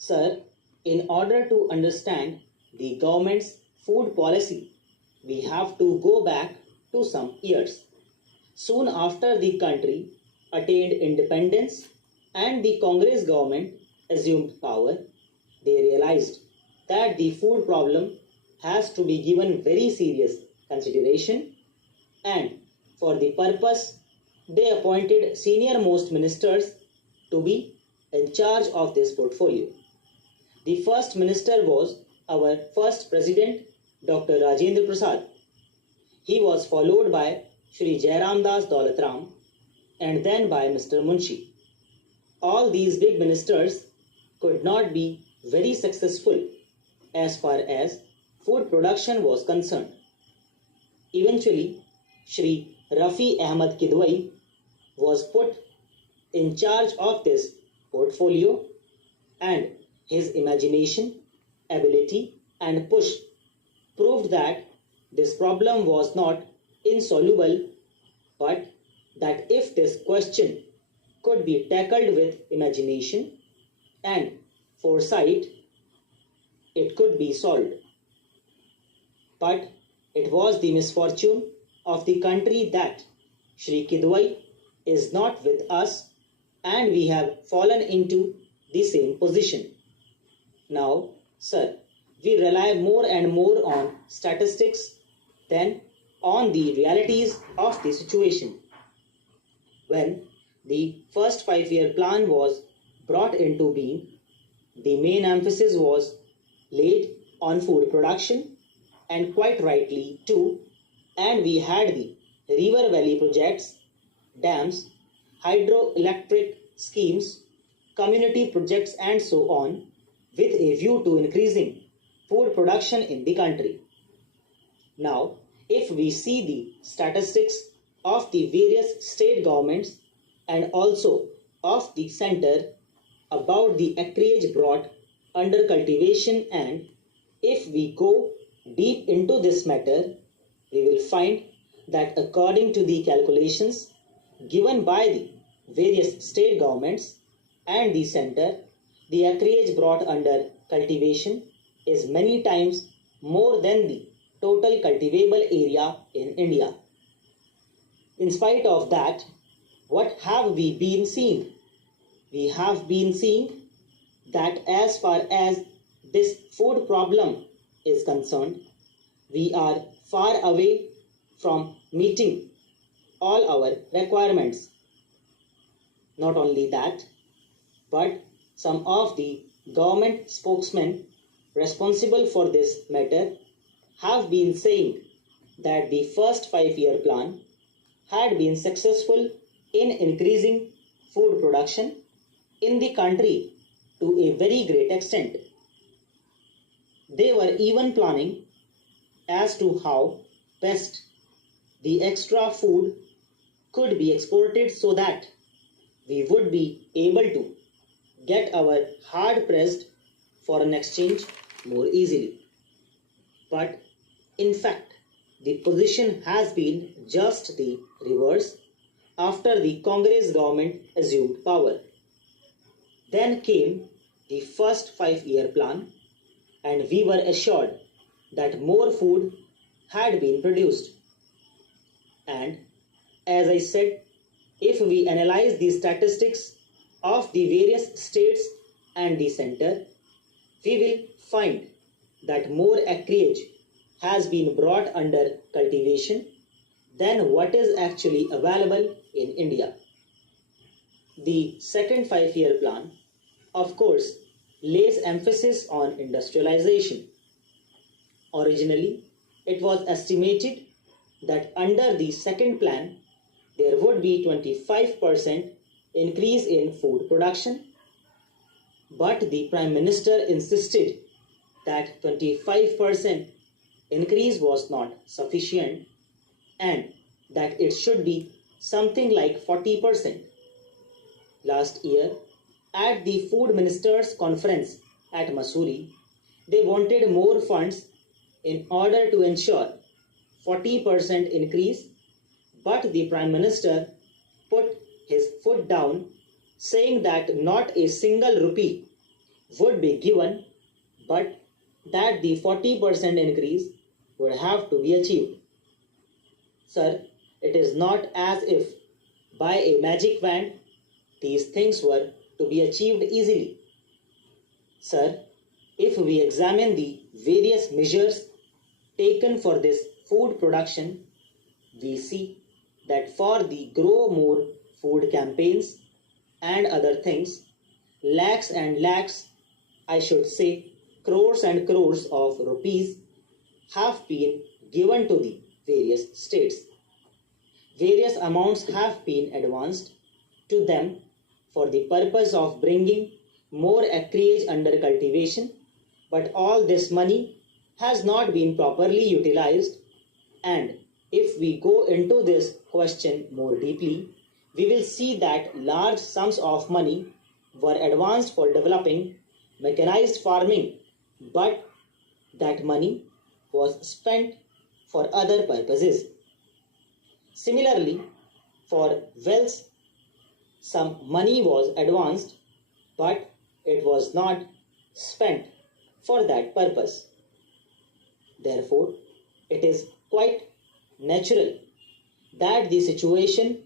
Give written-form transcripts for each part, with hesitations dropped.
Sir, in order to understand the government's food policy, we have to go back to some years. Soon after the country attained independence and the Congress government assumed power, they realized that the food problem has to be given very serious consideration, and for the purpose they appointed senior most ministers to be in charge of this portfolio. The first minister was our first president, Dr. Rajendra Prasad. He was followed by Shri Jairam Das Daulatram and then by Mr. Munshi. All these big ministers could not be very successful as far as food production was concerned. Eventually, Shri Rafi Ahmad Kidwai was put in charge of this portfolio, and his imagination, ability and push proved that this problem was not insoluble, but that if this question could be tackled with imagination and foresight, it could be solved. But it was the misfortune of the country that Shri Kidwai is not with us and we have fallen into the same position. Now, sir, we rely more and more on statistics than on the realities of the situation. When the first 5-year plan was brought into being, the main emphasis was laid on food production, and quite rightly too, and we had the river valley projects, dams, hydroelectric schemes, community projects and so on, with a view to increasing food production in the country. Now, if we see the statistics of the various state governments and also of the center about the acreage brought under cultivation, and if we go deep into this matter, we will find that according to the calculations given by the various state governments and the center, the acreage brought under cultivation is many times more than the total cultivable area in India. In spite of that, what have we been seeing? We have been seeing that as far as this food problem is concerned, we are far away from meeting all our requirements. Not only that, but some of the government spokesmen responsible for this matter have been saying that the first 5-year plan had been successful in increasing food production in the country to a very great extent. They were even planning as to how best the extra food could be exported so that we would be able to get our hard-pressed foreign exchange more easily. But in fact, the position has been just the reverse after the Congress government assumed power. Then came the first 5-year plan, and we were assured that more food had been produced. And as I said, if we analyze the statistics of the various states and the center, we will find that more acreage has been brought under cultivation than what is actually available in India. The second 5-year plan, of course, lays emphasis on industrialization. Originally, it was estimated that under the second plan, there would be 25% increase in food production, but the Prime Minister insisted that 25% increase was not sufficient and that it should be something like 40%. Last year, at the Food Ministers' Conference at Mussoorie, they wanted more funds in order to ensure 40% increase, but the Prime Minister put his foot down, saying that not a single rupee would be given, but that the 40% increase would have to be achieved. Sir, it is not as if by a magic wand these things were to be achieved easily. Sir, if we examine the various measures taken for this food production, we see that for the Grow More food campaigns and other things, lakhs and lakhs, I should say crores and crores of rupees have been given to the various states. Various amounts have been advanced to them for the purpose of bringing more acreage under cultivation, but all this money has not been properly utilized, and if we go into this question more deeply, we will see that large sums of money were advanced for developing mechanized farming, but that money was spent for other purposes. Similarly, for wells, some money was advanced, but it was not spent for that purpose. Therefore, it is quite natural that the situation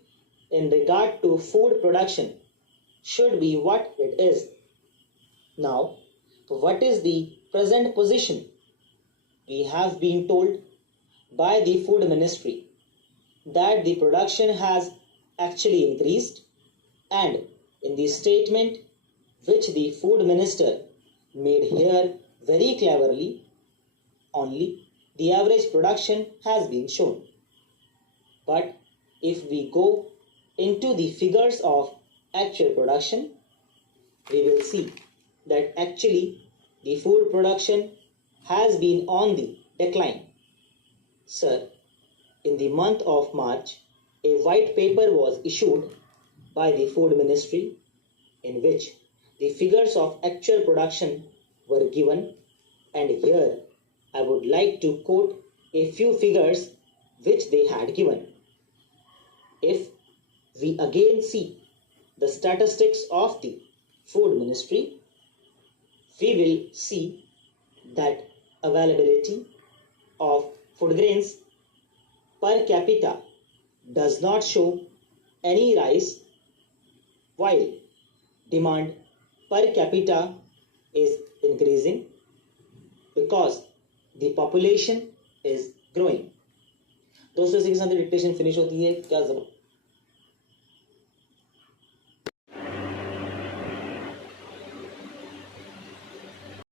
in regard to food production should be what it is. Now, what is the present position? We have been told by the Food Ministry that the production has actually increased, and in the statement which the Food Minister made here very cleverly, only the average production has been shown. But if we go into the figures of actual production, we will see that actually the food production has been on the decline. Sir, in the month of March, a white paper was issued by the Food Ministry in which the figures of actual production were given, and here I would like to quote a few figures which they had given. If we again see the statistics of the Food Ministry, we will see that availability of food grains per capita does not show any rise, while demand per capita is increasing because the population is growing. दोस्तों इसी के साथ dictation finish होती है क्या